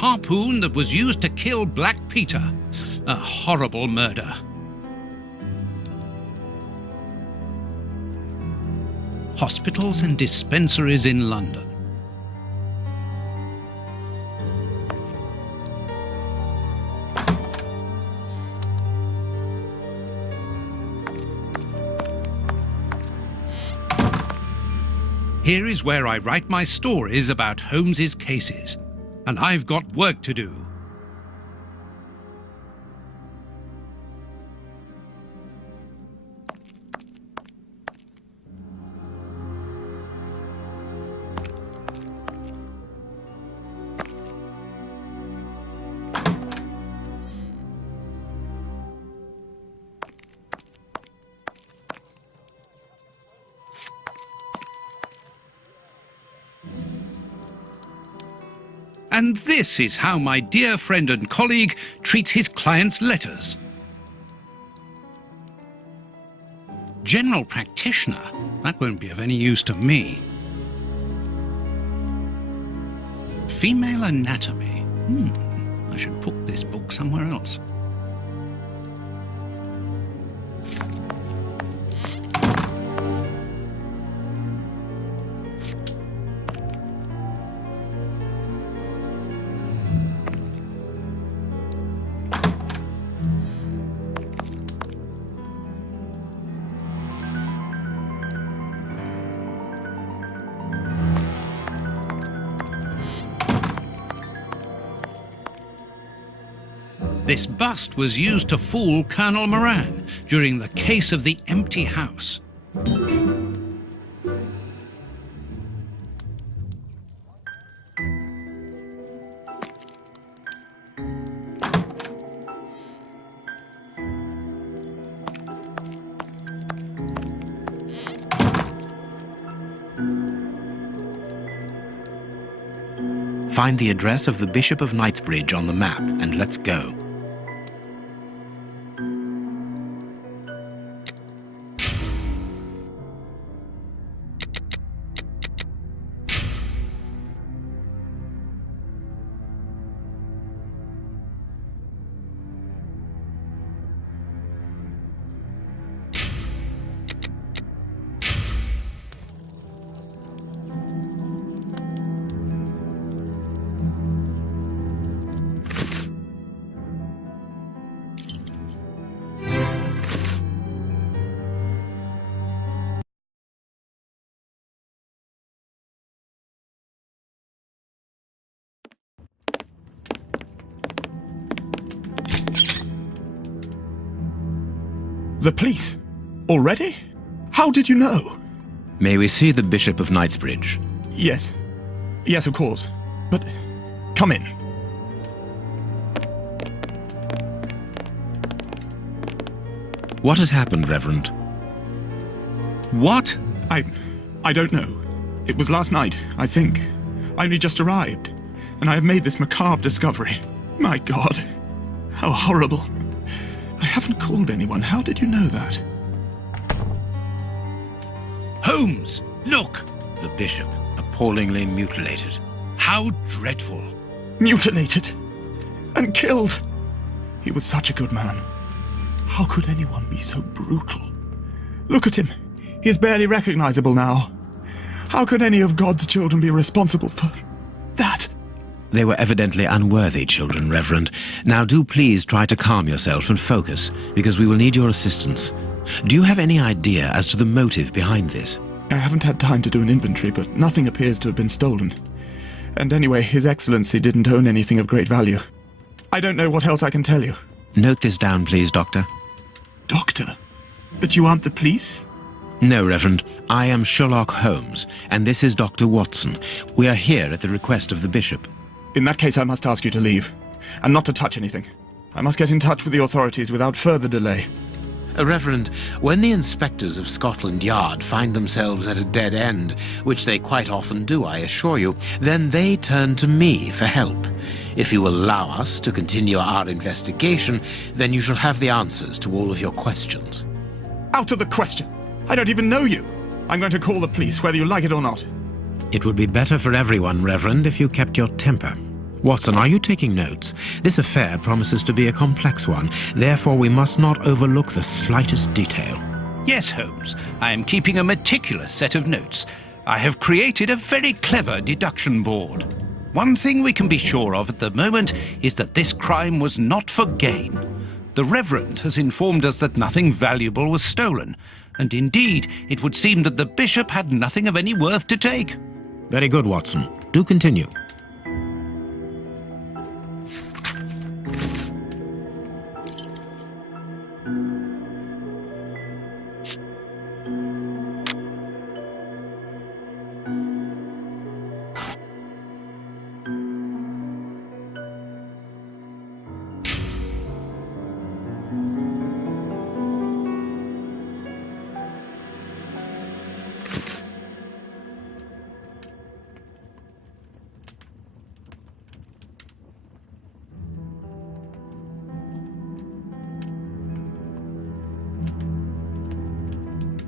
harpoon that was used to kill Black Peter. A horrible murder. Hospitals and dispensaries in London. Here is where I write my stories about Holmes's cases, and I've got work to do. And this is how my dear friend and colleague treats his clients' letters. General practitioner? That won't be of any use to me. Female anatomy? I should put this book somewhere else. This bust was used to fool Colonel Moran during the case of the empty house. Find the address of the Bishop of Knightsbridge on the map and let's go. The police? Already? How did you know? May we see the Bishop of Knightsbridge? Yes. Yes, of course. But come in. What has happened, Reverend? What? I don't know. It was last night, I think. I only just arrived, and I have made this macabre discovery. My God. How horrible. I haven't called anyone. How did you know that? Holmes, look! The Bishop, appallingly mutilated. How dreadful. Mutilated. And killed. He was such a good man. How could anyone be so brutal? Look at him. He is barely recognizable now. How could any of God's children be responsible for that? They were evidently unworthy children, Reverend. Now do please try to calm yourself and focus, because we will need your assistance. Do you have any idea as to the motive behind this? I haven't had time to do an inventory, but nothing appears to have been stolen. And anyway, His Excellency didn't own anything of great value. I don't know what else I can tell you. Note this down, please, Doctor. Doctor? But you aren't the police? No, Reverend. I am Sherlock Holmes, and this is Dr. Watson. We are here at the request of the Bishop. In that case, I must ask you to leave, and not to touch anything. I must get in touch with the authorities without further delay. Reverend, when the inspectors of Scotland Yard find themselves at a dead end, which they quite often do, I assure you, then they turn to me for help. If you will allow us to continue our investigation, then you shall have the answers to all of your questions. Out of the question! I don't even know you! I'm going to call the police, whether you like it or not. It would be better for everyone, Reverend, if you kept your temper. Watson, are you taking notes? This affair promises to be a complex one. Therefore, we must not overlook the slightest detail. Yes, Holmes. I am keeping a meticulous set of notes. I have created a very clever deduction board. One thing we can be sure of at the moment is that this crime was not for gain. The Reverend has informed us that nothing valuable was stolen, and indeed, it would seem that the Bishop had nothing of any worth to take. Very good, Watson. Do continue.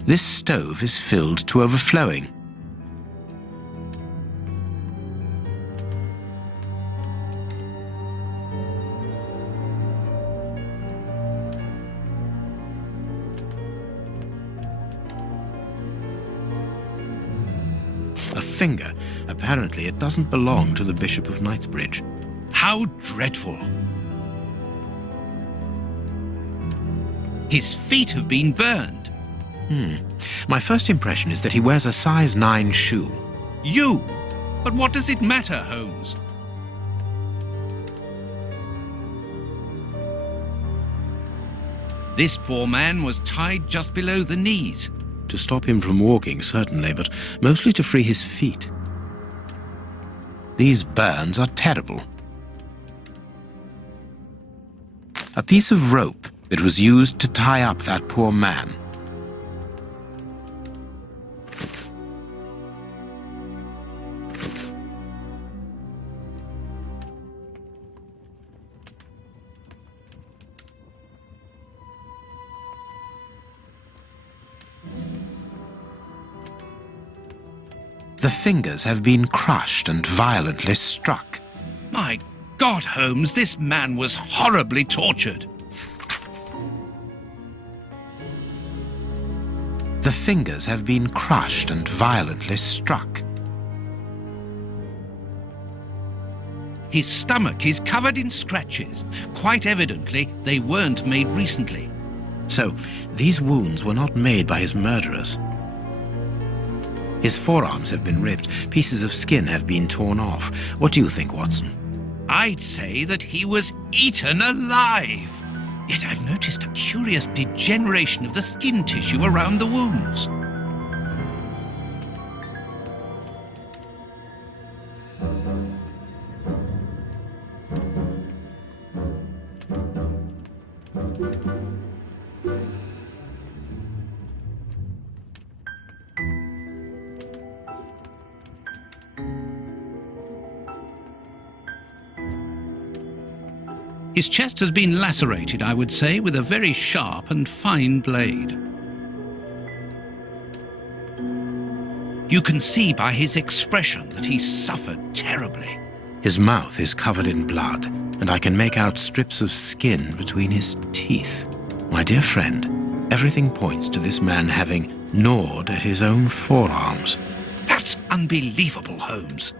This stove is filled to overflowing. A finger. Apparently it doesn't belong to the Bishop of Knightsbridge. How dreadful. His feet have been burned. My first impression is that he wears a size 9 shoe. You? But what does it matter, Holmes? This poor man was tied just below the knees. To stop him from walking, certainly, but mostly to free his feet. These burns are terrible. A piece of rope that was used to tie up that poor man. The fingers have been crushed and violently struck. My God, Holmes, this man was horribly tortured. The fingers have been crushed and violently struck. His stomach is covered in scratches. Quite evidently, they weren't made recently. So, these wounds were not made by his murderers. His forearms have been ripped, pieces of skin have been torn off. What do you think, Watson? I'd say that he was eaten alive. Yet I've noticed a curious degeneration of the skin tissue around the wounds. His chest has been lacerated, I would say, with a very sharp and fine blade. You can see by his expression that he suffered terribly. His mouth is covered in blood, and I can make out strips of skin between his teeth. My dear friend, everything points to this man having gnawed at his own forearms. That's unbelievable, Holmes.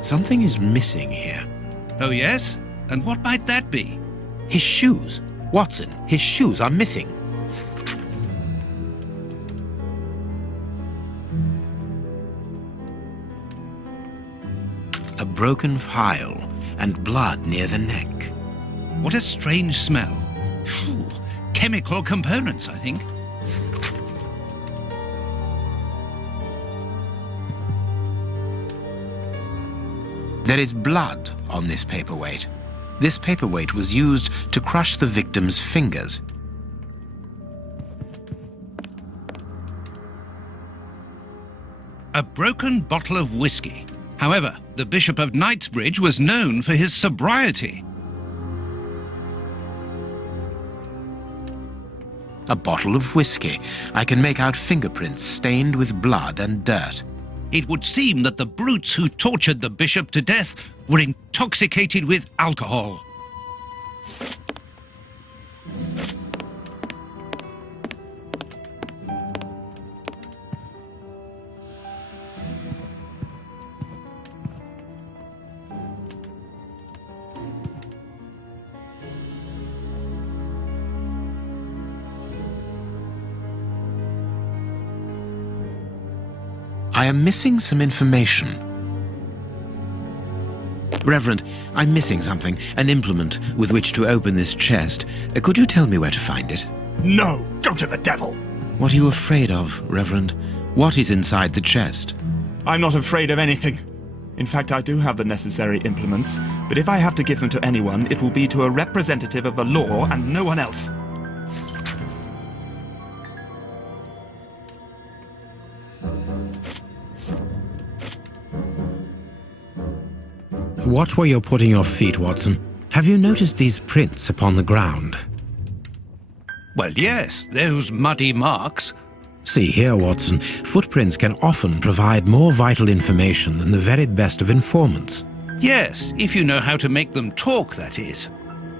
Something is missing here. Oh, yes? And what might that be? His shoes. Watson, his shoes are missing. A broken file and blood near the neck. What a strange smell. Phew, chemical components, I think. There is blood on this paperweight. This paperweight was used to crush the victim's fingers. A broken bottle of whiskey. However, the Bishop of Knightsbridge was known for his sobriety. A bottle of whiskey. I can make out fingerprints stained with blood and dirt. It would seem that the brutes who tortured the bishop to death were intoxicated with alcohol. I am missing some information. Reverend, I'm missing something, an implement with which to open this chest. Could you tell me where to find it? No! Go to the devil! What are you afraid of, Reverend? What is inside the chest? I'm not afraid of anything. In fact, I do have the necessary implements, but if I have to give them to anyone, it will be to a representative of the law and no one else. Watch where you're putting your feet, Watson. Have you noticed these prints upon the ground? Well, yes, those muddy marks. See here, Watson. Footprints can often provide more vital information than the very best of informants. Yes, if you know how to make them talk, that is.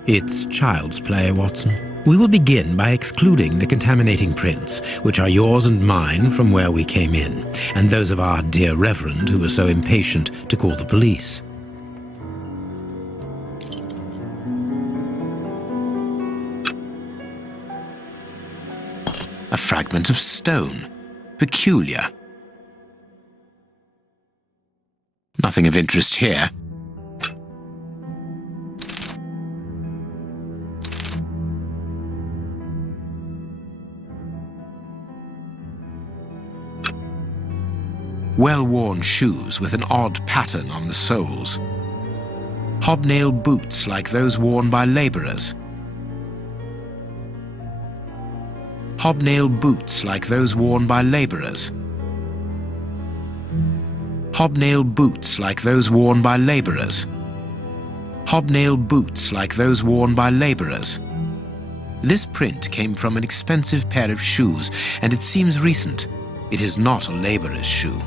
It's child's play, Watson. We will begin by excluding the contaminating prints, which are yours and mine from where we came in, and those of our dear Reverend who was so impatient to call the police. A fragment of stone. Peculiar. Nothing of interest here. Well-worn shoes with an odd pattern on the soles. Hobnail boots like those worn by labourers. Hobnail boots like those worn by labourers. Hobnail boots like those worn by labourers. Hobnail boots like those worn by labourers. This print came from an expensive pair of shoes, and it seems recent. It is not a labourer's shoe.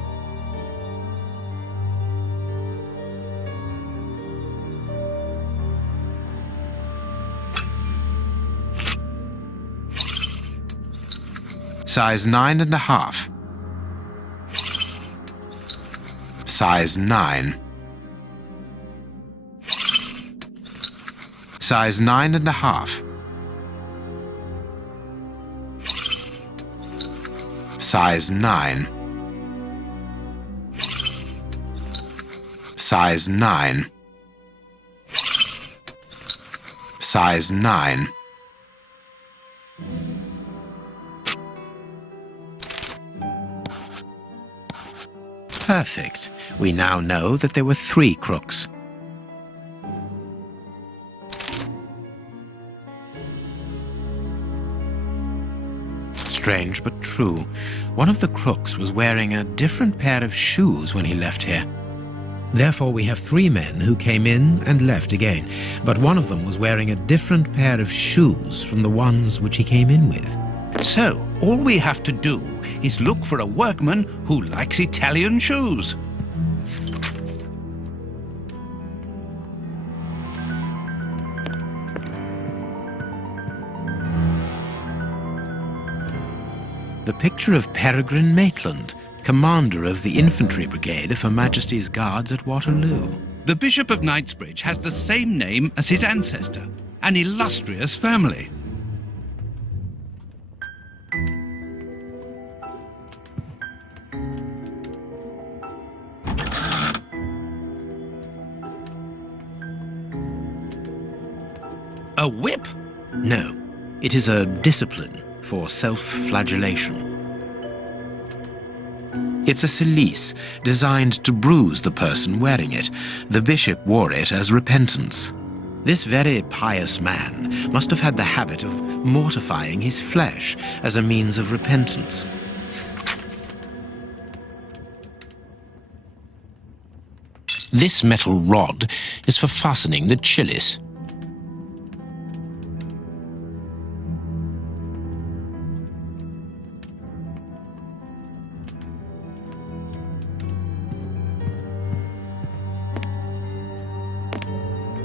Size 9.5. Size 9. Size 9.5. Size 9. Size 9. Size 9. Perfect. We now know that there were 3 crooks. Strange but true. One of the crooks was wearing a different pair of shoes when he left here. Therefore, we have 3 men who came in and left again, but one of them was wearing a different pair of shoes from the ones which he came in with. So, all we have to do is look for a workman who likes Italian shoes. The picture of Peregrine Maitland, commander of the infantry brigade of Her Majesty's Guards at Waterloo. The Bishop of Knightsbridge has the same name as his ancestor, an illustrious family. A whip? No, it is a discipline for self-flagellation. It's a cilice designed to bruise the person wearing it. The bishop wore it as repentance. This very pious man must have had the habit of mortifying his flesh as a means of repentance. This metal rod is for fastening the chilies.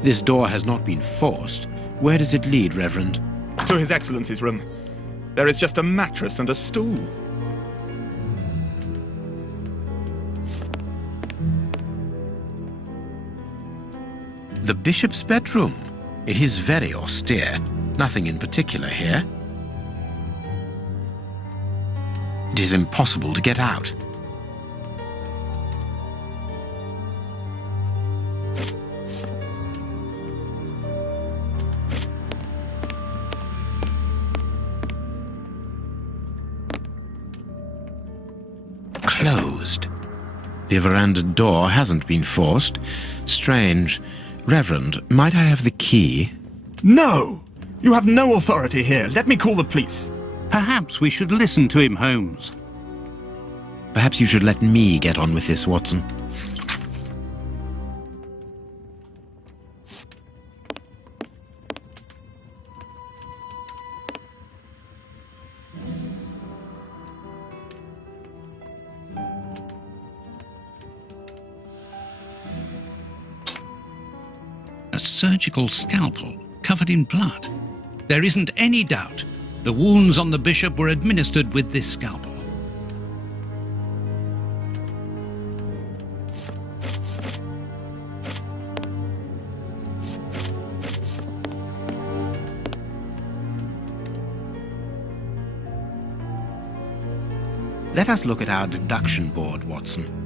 This door has not been forced. Where does it lead, Reverend? To His Excellency's room. There is just a mattress and a stool. The bishop's bedroom. It is very austere. Nothing in particular here. It is impossible to get out. Closed. The veranda door hasn't been forced. Strange. Reverend, might I have the key? No! You have no authority here. Let me call the police. Perhaps we should listen to him, Holmes. Perhaps you should let me get on with this, Watson. A surgical scalpel covered in blood. There isn't any doubt. The wounds on the bishop were administered with this scalpel. Let us look at our deduction board, Watson.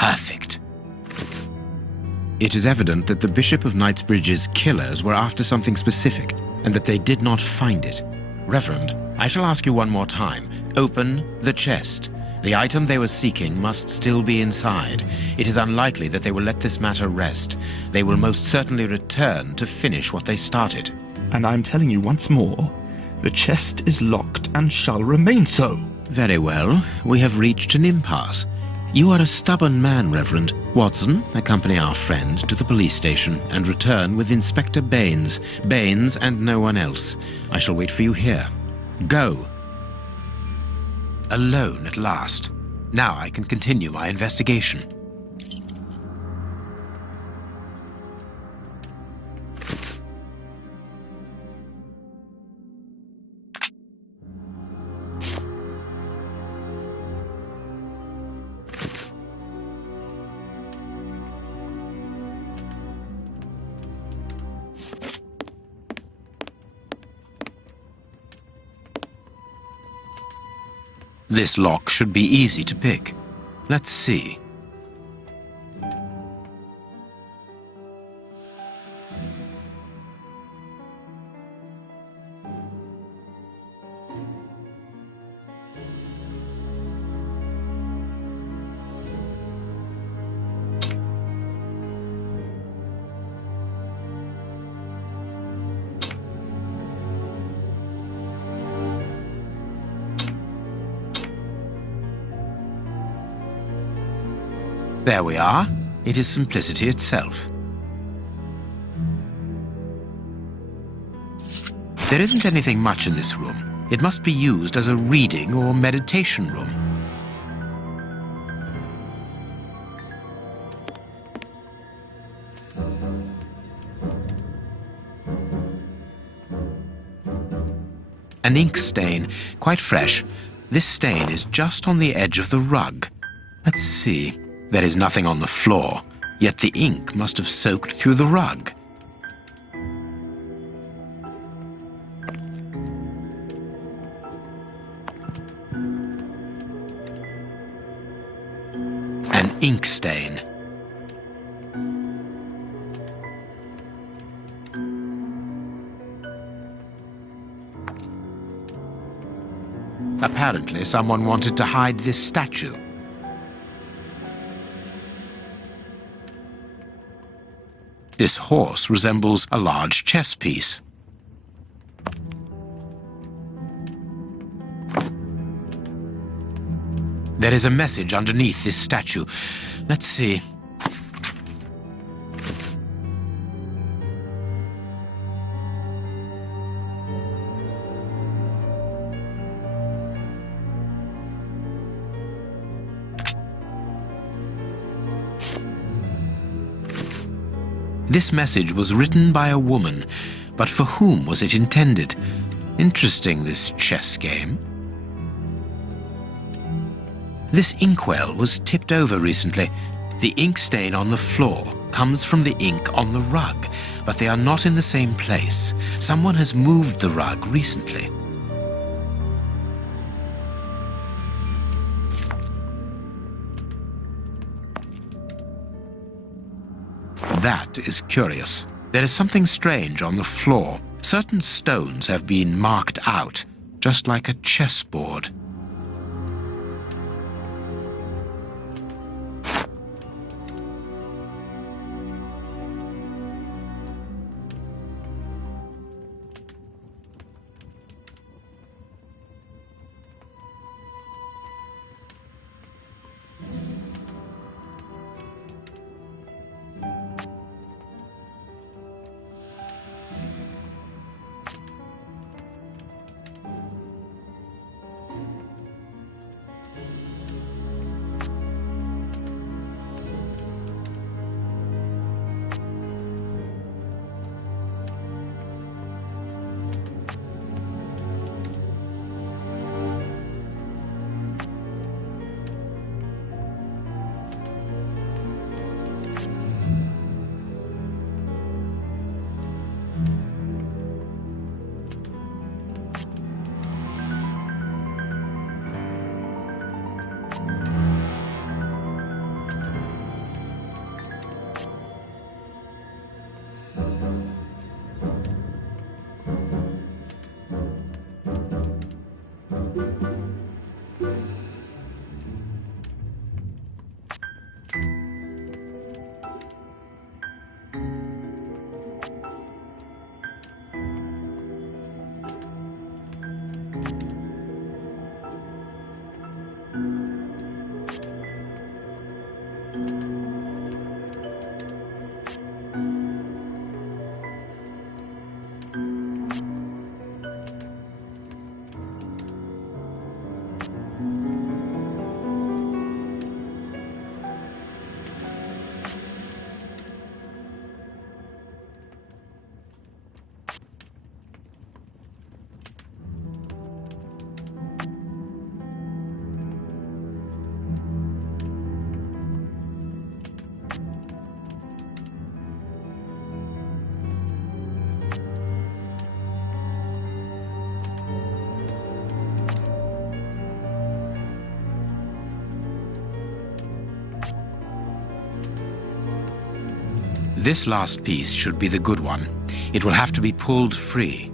Perfect. It is evident that the Bishop of Knightsbridge's killers were after something specific, and that they did not find it. Reverend, I shall ask you one more time. Open the chest. The item they were seeking must still be inside. It is unlikely that they will let this matter rest. They will most certainly return to finish what they started. And I'm telling you once more, the chest is locked and shall remain so. Very well. We have reached an impasse. You are a stubborn man, Reverend. Watson, accompany our friend to the police station and return with Inspector Baines. Baines and no one else. I shall wait for you here. Go. Alone at last. Now I can continue my investigation. This lock should be easy to pick. Let's see. There we are. It is simplicity itself. There isn't anything much in this room. It must be used as a reading or meditation room. An ink stain, quite fresh. This stain is just on the edge of the rug. Let's see. There is nothing on the floor, yet the ink must have soaked through the rug. An ink stain. Apparently, someone wanted to hide this statue. This horse resembles a large chess piece. There is a message underneath this statue. Let's see. This message was written by a woman, but for whom was it intended? Interesting, this chess game. This inkwell was tipped over recently. The ink stain on the floor comes from the ink on the rug, but they are not in the same place. Someone has moved the rug recently. That is curious. There is something strange on the floor. Certain stones have been marked out, just like a chessboard. This last piece should be the good one. It will have to be pulled free.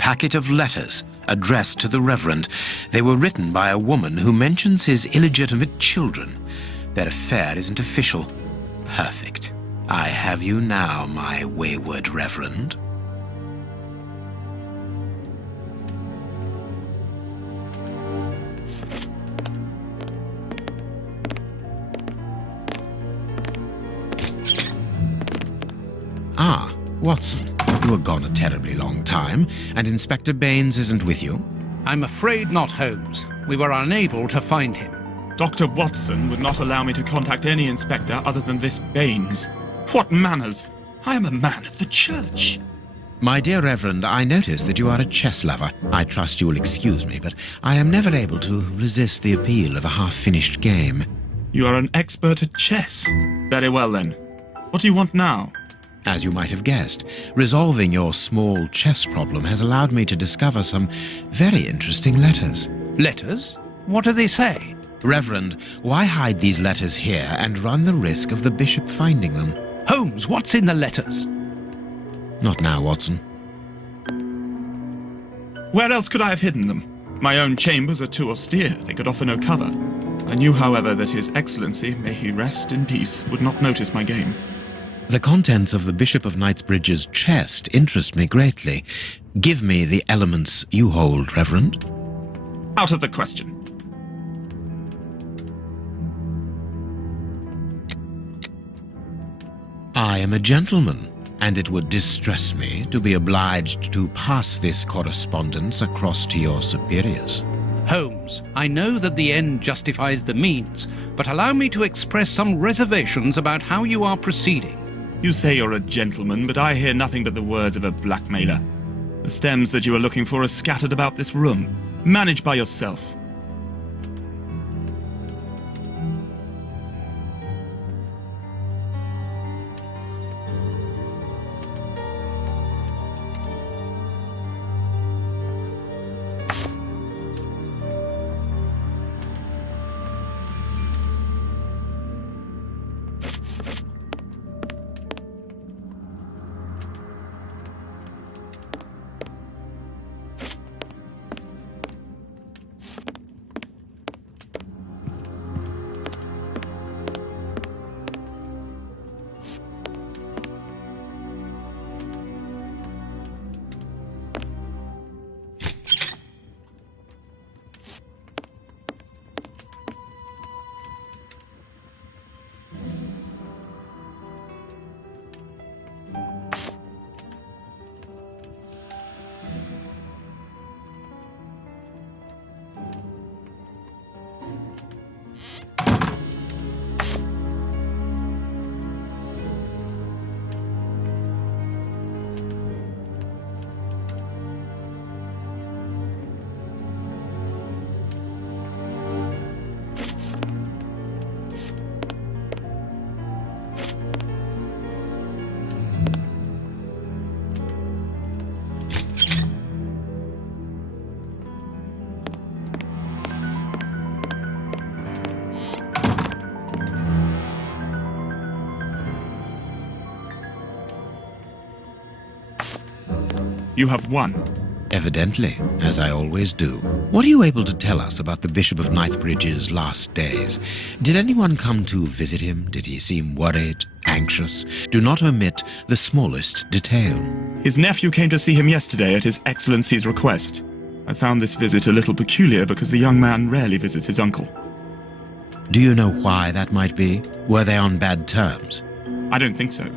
packet of letters addressed to the Reverend. They were written by a woman who mentions his illegitimate children. Their affair isn't official. Perfect. I have you now, my wayward Reverend. Ah, Watson. You were gone a terribly long time, and Inspector Baines isn't with you? I'm afraid not, Holmes. We were unable to find him. Dr. Watson would not allow me to contact any inspector other than this Baines. What manners! I am a man of the church. My dear Reverend, I notice that you are a chess lover. I trust you will excuse me, but I am never able to resist the appeal of a half-finished game. You are an expert at chess. Very well, then. What do you want now? As you might have guessed, resolving your small chess problem has allowed me to discover some very interesting letters. Letters? What do they say? Reverend, why hide these letters here and run the risk of the bishop finding them? Holmes, what's in the letters? Not now, Watson. Where else could I have hidden them? My own chambers are too austere. They could offer no cover. I knew, however, that His Excellency, may he rest in peace, would not notice my game. The contents of the Bishop of Knightsbridge's chest interest me greatly. Give me the elements you hold, Reverend. Out of the question. I am a gentleman, and it would distress me to be obliged to pass this correspondence across to your superiors. Holmes, I know that the end justifies the means, but allow me to express some reservations about how you are proceeding. You say you're a gentleman, but I hear nothing but the words of a blackmailer. The stems that you are looking for are scattered about this room. Manage by yourself. You have won. Evidently, as I always do. What are you able to tell us about the Bishop of Knightsbridge's last days? Did anyone come to visit him? Did he seem worried, anxious? Do not omit the smallest detail. His nephew came to see him yesterday at His Excellency's request. I found this visit a little peculiar because the young man rarely visits his uncle. Do you know why that might be? Were they on bad terms? I don't think so.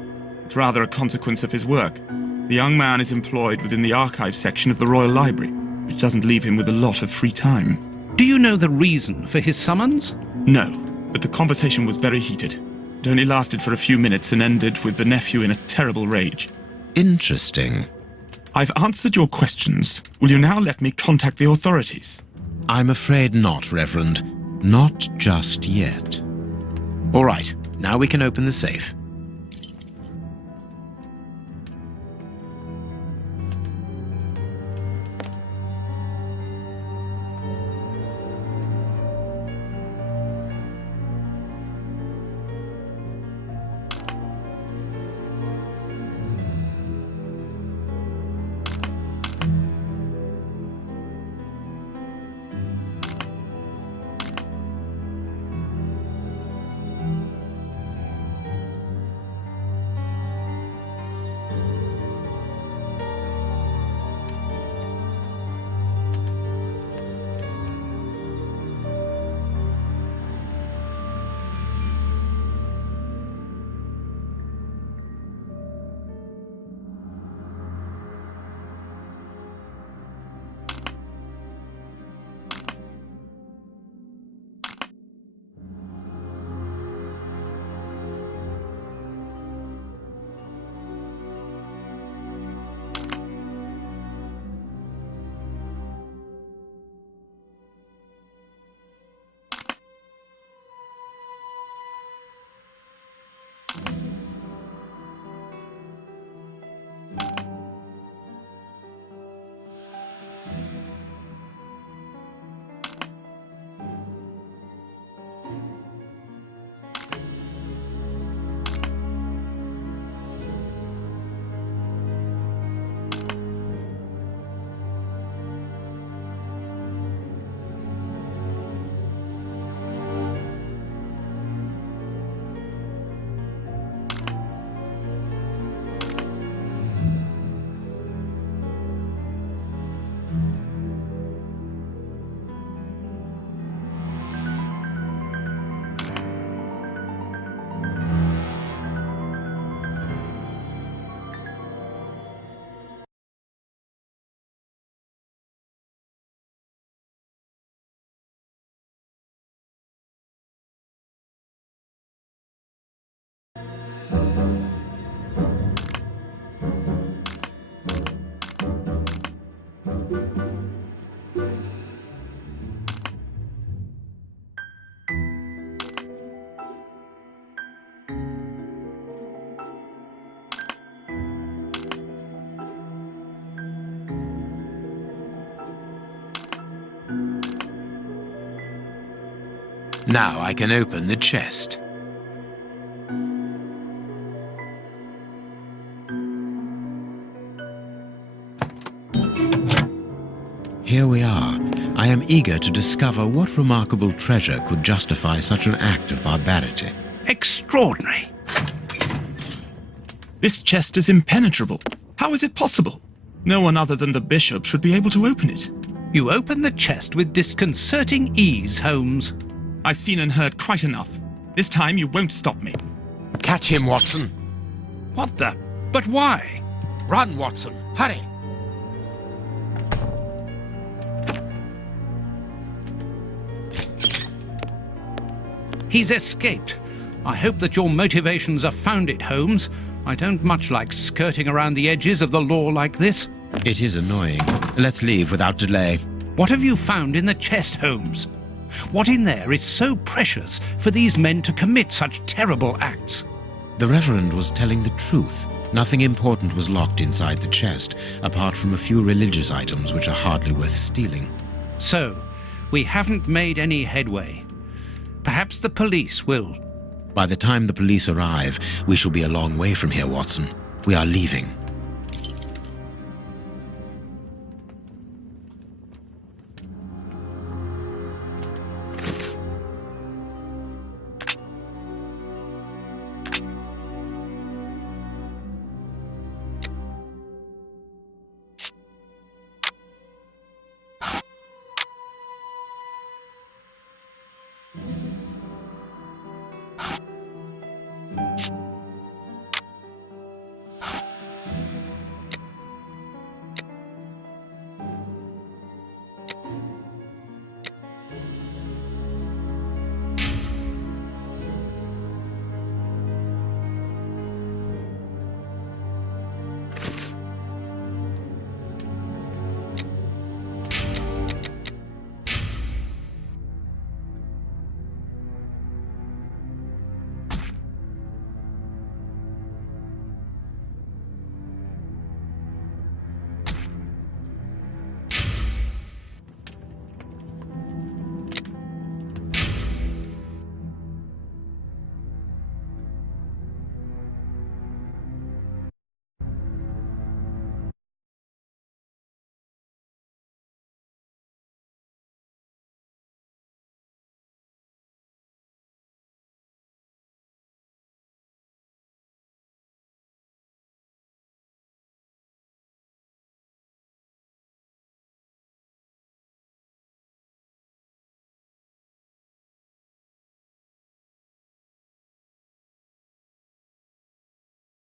It's rather a consequence of his work. The young man is employed within the archive section of the Royal Library, which doesn't leave him with a lot of free time. Do you know the reason for his summons? No, but the conversation was very heated. It only lasted for a few minutes and ended with the nephew in a terrible rage. Interesting. I've answered your questions. Will you now let me contact the authorities? I'm afraid not, Reverend. Not just yet. All right, now we can open the safe. Now I can open the chest. Here we are. I am eager to discover what remarkable treasure could justify such an act of barbarity. Extraordinary. This chest is impenetrable. How is it possible? No one other than the bishop should be able to open it. You open the chest with disconcerting ease, Holmes. I've seen and heard quite enough. This time you won't stop me. Catch him, Watson. What the? But why? Run, Watson. Hurry. He's escaped. I hope that your motivations are founded, Holmes. I don't much like skirting around the edges of the law like this. It is annoying. Let's leave without delay. What have you found in the chest, Holmes? What in there is so precious for these men to commit such terrible acts? The Reverend was telling the truth. Nothing important was locked inside the chest, apart from a few religious items which are hardly worth stealing. So, we haven't made any headway. Perhaps the police will. By the time the police arrive, we shall be a long way from here, Watson. We are leaving.